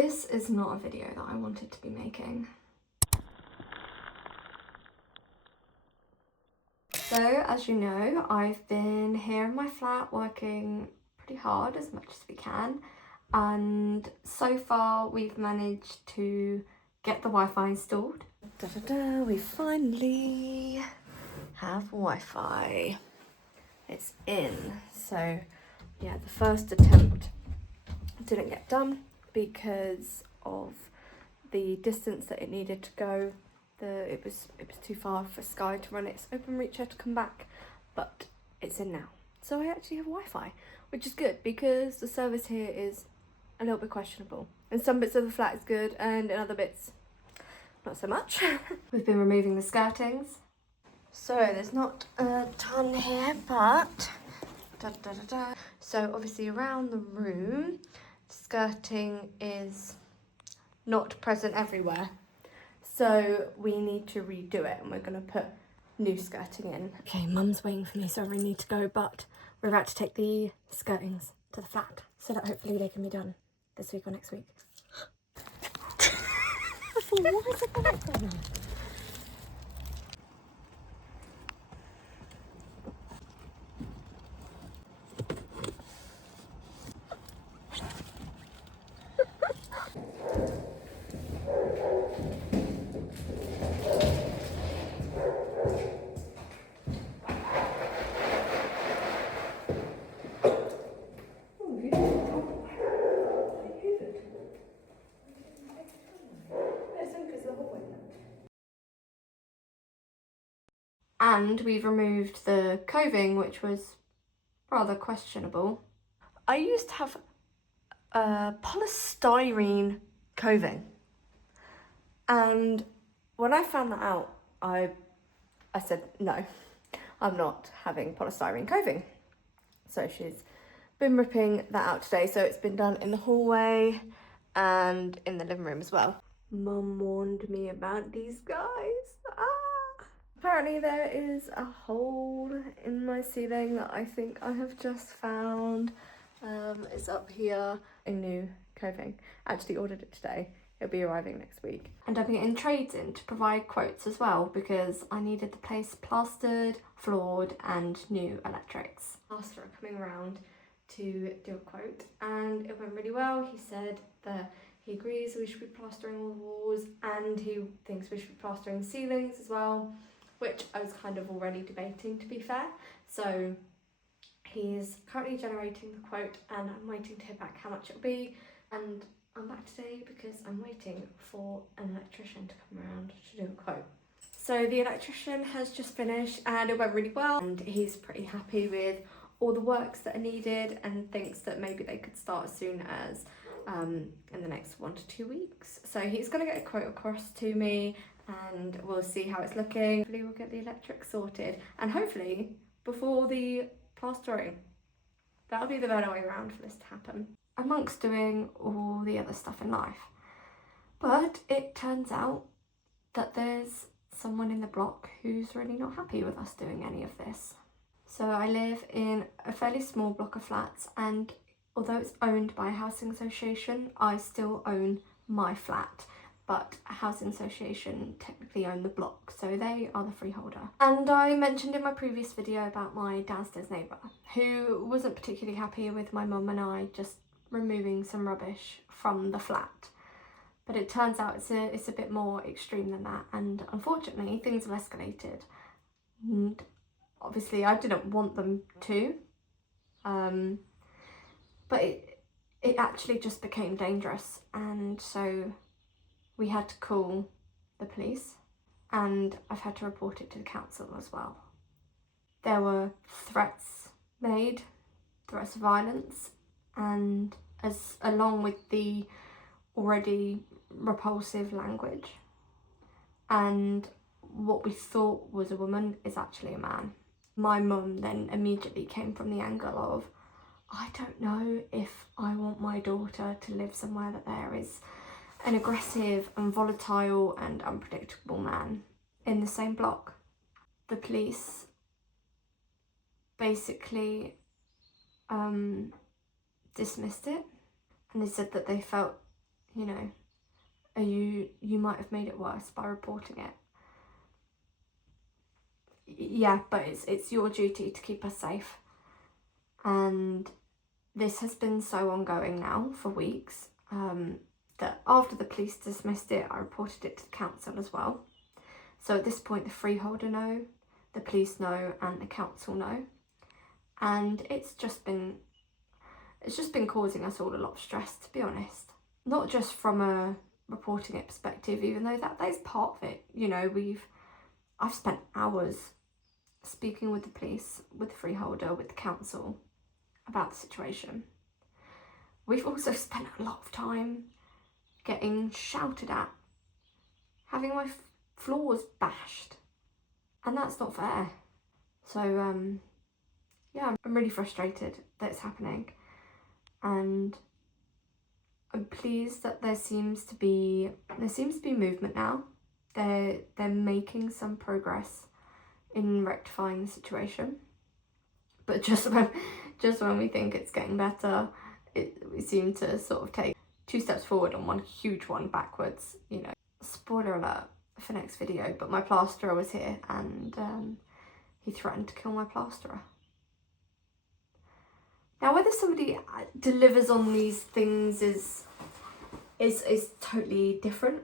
This is not a video that I wanted to be making. So, as you know, I've been here in my flat working pretty hard as much as we can, and so far we've managed to get the Wi-Fi installed. We finally have Wi-Fi. It's in. So yeah, the first attempt didn't get done because of the distance that it needed to go. It was too far for Sky to run its OpenReacher to come back, but it's in now. So I actually have Wi-Fi, which is good because the service here is a little bit questionable. In some bits of the flat is good, and in other bits not so much. We've been removing the skirtings, so there's not a ton here, but so obviously around the room, skirting is not present everywhere. So we need to redo it, and we're going to put new skirting in. Okay, Mum's waiting for me, so I really need to go, but we're about to take the skirtings to the flat so that hopefully they can be done this week or next week. I thought, why is it like that? And we've removed the coving, which was rather questionable. I used to have a polystyrene coving, and when I found that out, I said, no, I'm not having polystyrene coving. So she's been ripping that out today. So it's been done in the hallway and in the living room as well. Mum warned me about these guys. Apparently there is a hole in my ceiling that I think I have just found. It's up here. A new coving. Actually ordered it today. It'll be arriving next week. And I'm getting trades in to provide quotes as well because I needed the place plastered, floored and new electrics. Plasterer coming around to do a quote, and it went really well. He said that he agrees we should be plastering all the walls, and he thinks we should be plastering the ceilings as well, which I was kind of already debating, to be fair. So he's currently generating the quote and I'm waiting to hear back how much it'll be. And I'm back today because I'm waiting for an electrician to come around to do a quote. So the electrician has just finished and it went really well, and he's pretty happy with all the works that are needed and thinks that maybe they could start as soon as in the next 1 to 2 weeks. So he's going to get a quote across to me and we'll see how it's looking. Hopefully we'll get the electric sorted, and hopefully before the plastering. That'll be the better way around for this to happen, amongst doing all the other stuff in life. But it turns out that there's someone in the block who's really not happy with us doing any of this. So I live in a fairly small block of flats, and although it's owned by a housing association, I still own my flat, but a housing association technically own the block, so they are the freeholder. And I mentioned in my previous video about my downstairs neighbour, who wasn't particularly happy with my mum and I just removing some rubbish from the flat. But it turns out it's a bit more extreme than that, and unfortunately things have escalated. And obviously I didn't want them to, but it actually just became dangerous, and so we had to call the police, and I've had to report it to the council as well. There were threats made, threats of violence, and along with the already repulsive language. And what we thought was a woman is actually a man. My mum then immediately came from the angle of, I don't know if I want my daughter to live somewhere that there is an aggressive and volatile and unpredictable man in the same block. The police basically dismissed it, and they said that they felt you know, you might have made it worse by reporting it. Yeah, but it's your duty to keep us safe. And this has been so ongoing now for weeks, that after the police dismissed it, I reported it to the council as well. So at this point, the freeholder know, the police know, and the council know. And it's just been causing us all a lot of stress, to be honest. Not just from a reporting it perspective, even though that is part of it. You know, I've spent hours speaking with the police, with the freeholder, with the council about the situation. We've also spent a lot of time getting shouted at, having my floors bashed, and that's not fair. So yeah, I'm really frustrated that it's happening, and I'm pleased that there seems to be movement now. They're making some progress in rectifying the situation, but just when we think it's getting better, we seem to sort of take 2 steps forward and 1 huge one backwards. You know, spoiler alert for next video, but my plasterer was here and he threatened to kill my plasterer. Now, whether somebody delivers on these things is totally different,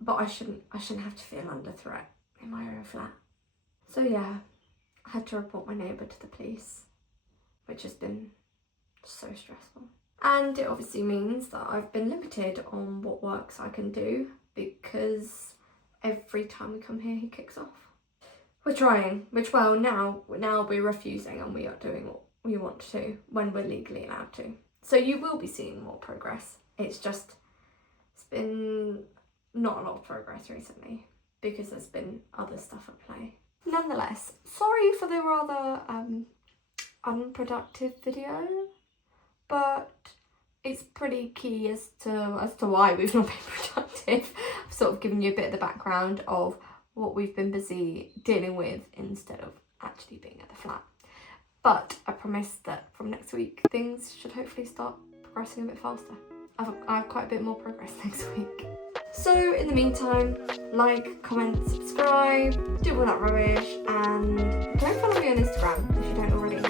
but I shouldn't have to feel under threat in my own flat. So yeah, I had to report my neighbour to the police, which has been so stressful. And it obviously means that I've been limited on what works I can do, because every time we come here he kicks off. We're trying, now we're refusing, and we are doing what we want to when we're legally allowed to. So you will be seeing more progress. It's been not a lot of progress recently because there's been other stuff at play. Nonetheless, sorry for the rather unproductive video, but it's pretty key as to why we've not been productive. I've sort of given you a bit of the background of what we've been busy dealing with instead of actually being at the flat. But I promise that from next week, things should hopefully start progressing a bit faster. I have quite a bit more progress next week. So in the meantime, like, comment, subscribe, do all that rubbish, and don't follow me on Instagram if you don't already.